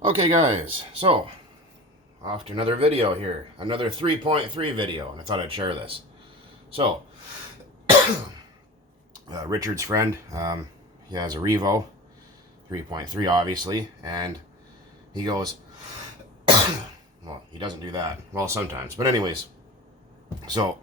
Okay guys, so off to another video here, another 3.3 video, and I thought I'd share this. So, Richard's friend, he has a Revo 3.3 obviously, and he goes, well, he doesn't do that, well sometimes, but anyways, so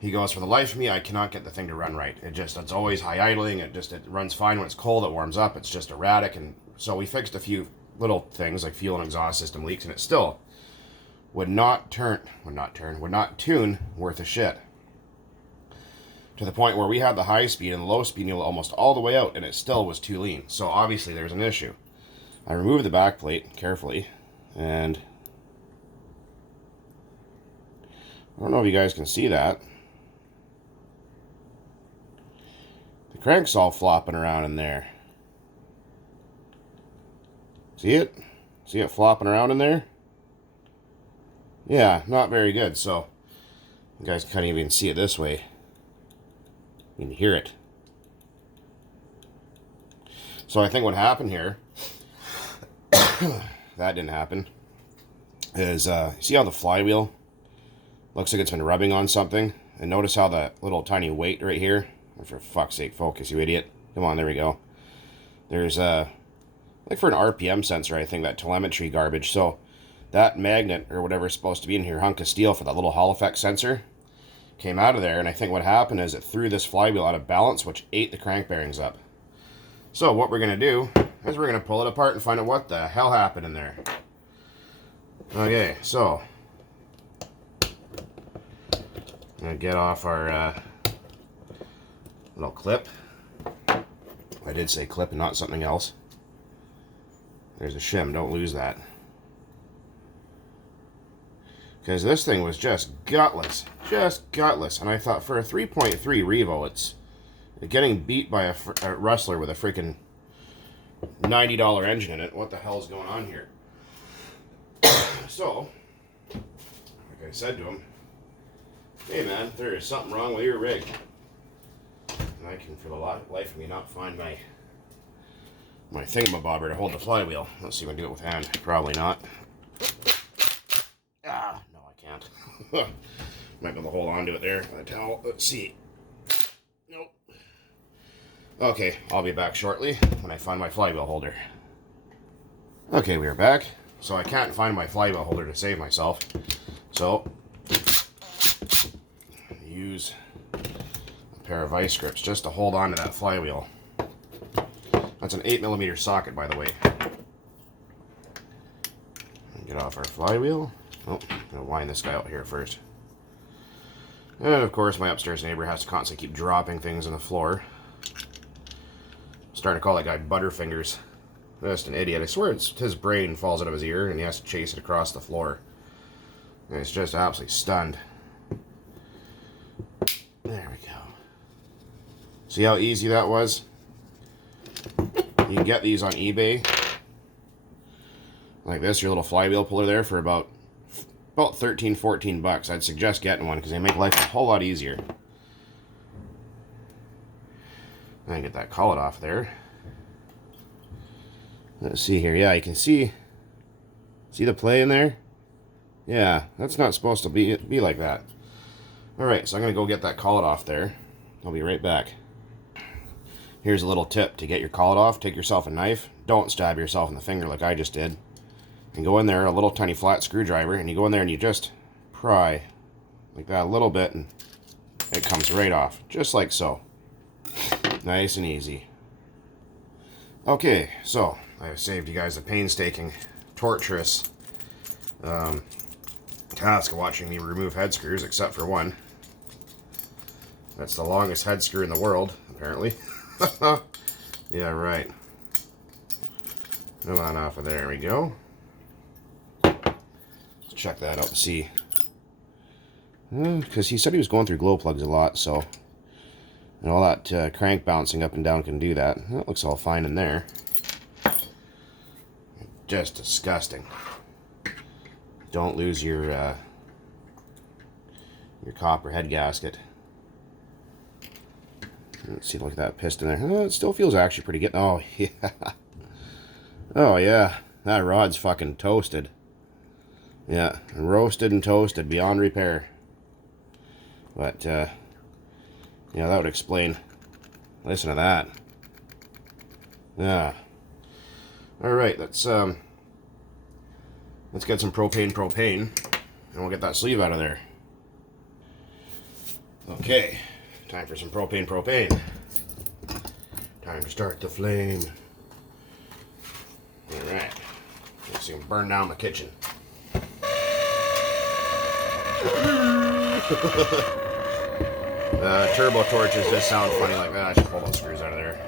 he goes, for the life of me, I cannot get the thing to run right. It's always high idling, it runs fine when it's cold, it warms up, it's just erratic, and so we fixed a few little things like fuel and exhaust system leaks, and it still would not tune worth a shit. To the point where we had the high speed and the low speed needle almost all the way out, and it still was too lean. So obviously there's an issue. I removed the back plate carefully, and I don't know if you guys can see that. The crank's all flopping around in there. See it? See it flopping around in there? Yeah, not very good. So, you guys can't even see it this way. You can hear it. So I think what happened here, that didn't happen, is, see how the flywheel looks like it's been rubbing on something? And notice how that little tiny weight right here, oh, for fuck's sake, focus, you idiot. Come on, there we go. There's, like for an RPM sensor, I think, that telemetry garbage. So that magnet or whatever is supposed to be in here, hunk of steel for that little Hall effect sensor, came out of there, and I think what happened is it threw this flywheel out of balance, which ate the crank bearings up. So what we're going to do is we're going to pull it apart and find out what the hell happened in there. Okay, so I'm going to get off our little clip. I did say clip and not something else. There's a shim, don't lose that. Because this thing was just gutless. Just gutless. And I thought for a 3.3 Revo, it's getting beat by a Rustler with a freaking $90 engine in it. What the hell's going on here? So, like I said to him, hey man, there is something wrong with your rig. And I can, for the life of me, not find my thingamabobber to hold the flywheel. Let's see if I can do it with hand. Probably not. Ah, no, I can't. Might be able to hold on to it there. The towel. Let's see. Nope. Okay, I'll be back shortly when I find my flywheel holder. Okay, we are back. So I can't find my flywheel holder to save myself. So, use a pair of vice grips just to hold on to that flywheel. That's an 8mm socket, by the way. Get off our flywheel. Oh, I'm going to wind this guy out here first. And of course, my upstairs neighbor has to constantly keep dropping things on the floor. I'm starting to call that guy Butterfingers. Just an idiot. I swear it's his brain falls out of his ear and he has to chase it across the floor. And it's just absolutely stunned. There we go. See how easy that was? You can get these on eBay, like this, your little flywheel puller there, for about 13, 14 bucks. I'd suggest getting one because they make life a whole lot easier. And get that collet off there. Let's see here. Yeah, you can see the play in there? Yeah, that's not supposed to be like that. Alright, so I'm going to go get that collet off there. I'll be right back. Here's a little tip to get your collet off. Take yourself a knife. Don't stab yourself in the finger like I just did. And go in there, a little tiny flat screwdriver, and you go in there and you just pry like that a little bit, and it comes right off. Just like so. Nice and easy. Okay, so I've saved you guys a painstaking, torturous task of watching me remove head screws, except for one. That's the longest head screw in the world, apparently. Yeah, right. Come on off of there we go. Let's check that out and see. Because he said he was going through glow plugs a lot, so and all that crank bouncing up and down can do that. That looks all fine in there. Just disgusting. Don't lose your copper head gasket. Let's see, look at that piston there. Oh, it still feels actually pretty good. Oh, yeah. Oh, yeah. that rod's fucking toasted. Yeah, roasted and toasted beyond repair. But, that would explain. Listen to that. Yeah. Alright, let's get some propane, and we'll get that sleeve out of there. Okay, time for some propane. Time to start the flame. Alright, let's see him burn down the kitchen. Turbo torches just sound funny like that. I should pull those screws out of there.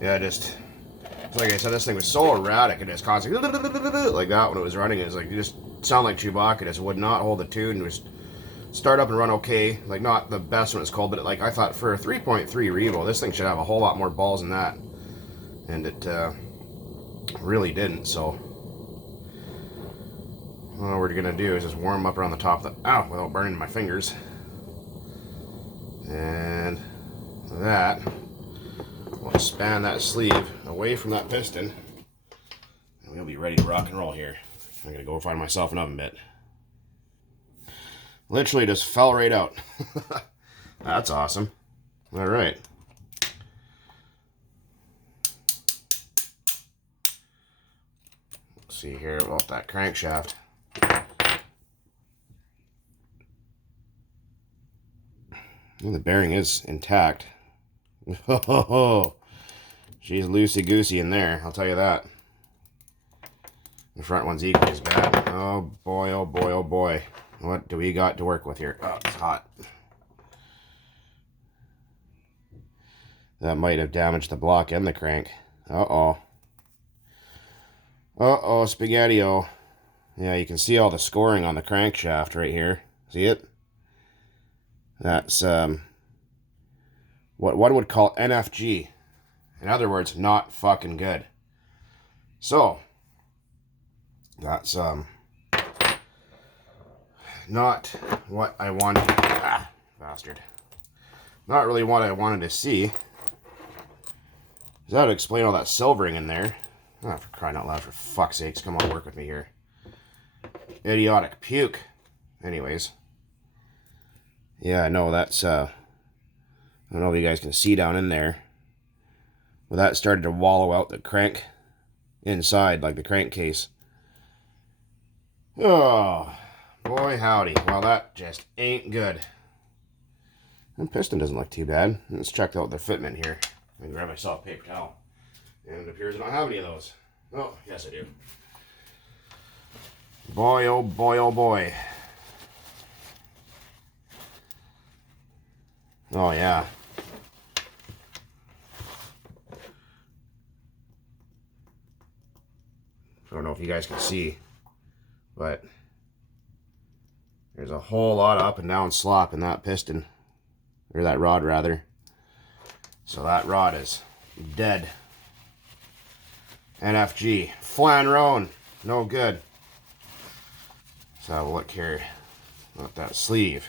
Yeah, just like I said, this thing was so erratic and just constantly like that when it was running. It was like you just sound like Chewbacca. Just would not hold the tune. It was start up and run okay. Like not the best when it's cold, but like I thought for a 3.3 Revo, this thing should have a whole lot more balls than that, and it really didn't. So what we're gonna do is just warm up around the top of the without burning my fingers, and that. We'll span that sleeve away from that piston, and we'll be ready to rock and roll here. I'm gonna go find myself an oven mitt. Literally just fell right out. That's awesome. All right. Let's see here about that crankshaft. Well, the bearing is intact. Oh, she's loosey-goosey in there, I'll tell you that. The front one's equally as bad. Oh boy, oh boy, oh boy. What do we got to work with here? Oh, it's hot. That might have damaged the block and the crank. Uh-oh. Uh-oh, spaghetti-o. Yeah, you can see all the scoring on the crankshaft right here. See it? That's, what one would call NFG. In other words, not fucking good. So, that's not what I wanted. Bastard. Not really what I wanted to see. That would explain all that silvering in there. Oh, for crying out loud, for fuck's sakes. Come on, work with me here. Idiotic puke. Anyways. Yeah, no, that's, I don't know if you guys can see down in there. Well, that started to wallow out the crank inside, like the crankcase. Oh, boy howdy. Well, that just ain't good. And piston doesn't look too bad. Let's check out the fitment here. I'm going to grab myself a paper towel. And it appears I don't have any of those. Oh, yes I do. Boy, oh boy, oh boy. Oh, yeah. I don't know if you guys can see, but there's a whole lot of up and down slop in that piston, or that rod rather. So that rod is dead. NFG, Flanron, no good. So have a look here at that sleeve.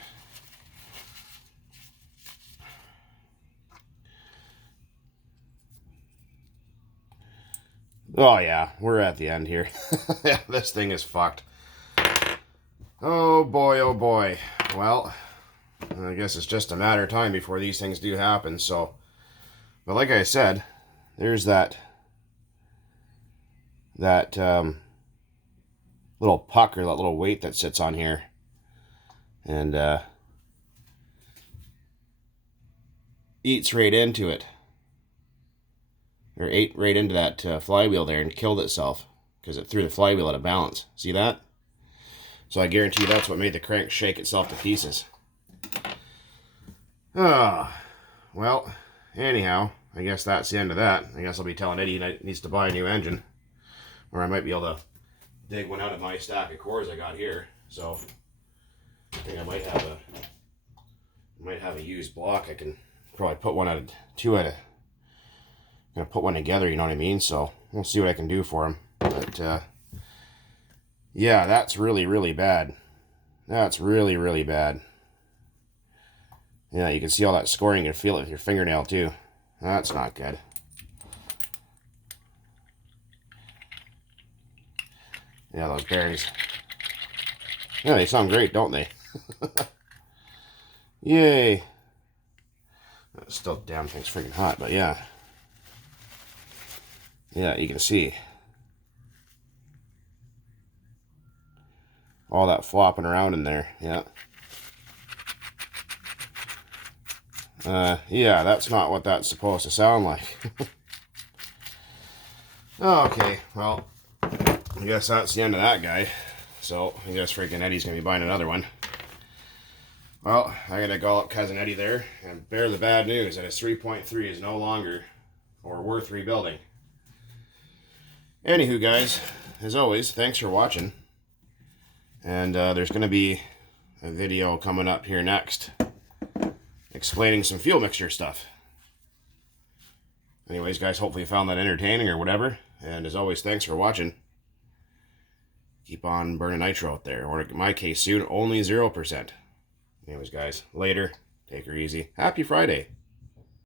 Oh yeah, we're at the end here. Yeah, this thing is fucked. Oh boy, oh boy. Well, I guess it's just a matter of time before these things do happen, so. But like I said, there's that little puck, or that little weight that sits on here. And eats right into it. Or ate right into that flywheel there and killed itself because it threw the flywheel out of balance. See that? So I guarantee you that's what made the crank shake itself to pieces. Well, anyhow, I guess that's the end of that. I guess I'll be telling Eddie he needs to buy a new engine. Or I might be able to dig one out of my stack of cores I got here. So I think I might have a used block. I can probably put one out of two out of. Gonna put one together, you know what I mean? So we'll see what I can do for him. But yeah, that's really, really bad. That's really, really bad. Yeah, you can see all that scoring. You can feel it with your fingernail too. That's not good. Yeah, those bearings. Yeah, they sound great, don't they? Yay. Still, damn thing's freaking hot, but yeah. Yeah, you can see all that flopping around in there. Yeah. Yeah, that's not what that's supposed to sound like. Okay, well, I guess that's the end of that guy. So, I guess freaking Eddie's going to be buying another one. Well, I got to call up Cousin Eddie there and bear the bad news that his 3.3 is no longer or worth rebuilding. Anywho, guys, as always, thanks for watching. And there's going to be a video coming up here next explaining some fuel mixture stuff. Anyways, guys, hopefully you found that entertaining or whatever. And as always, thanks for watching. Keep on burning nitro out there. Or in my case, soon, only 0%. Anyways, guys, later. Take her easy. Happy Friday.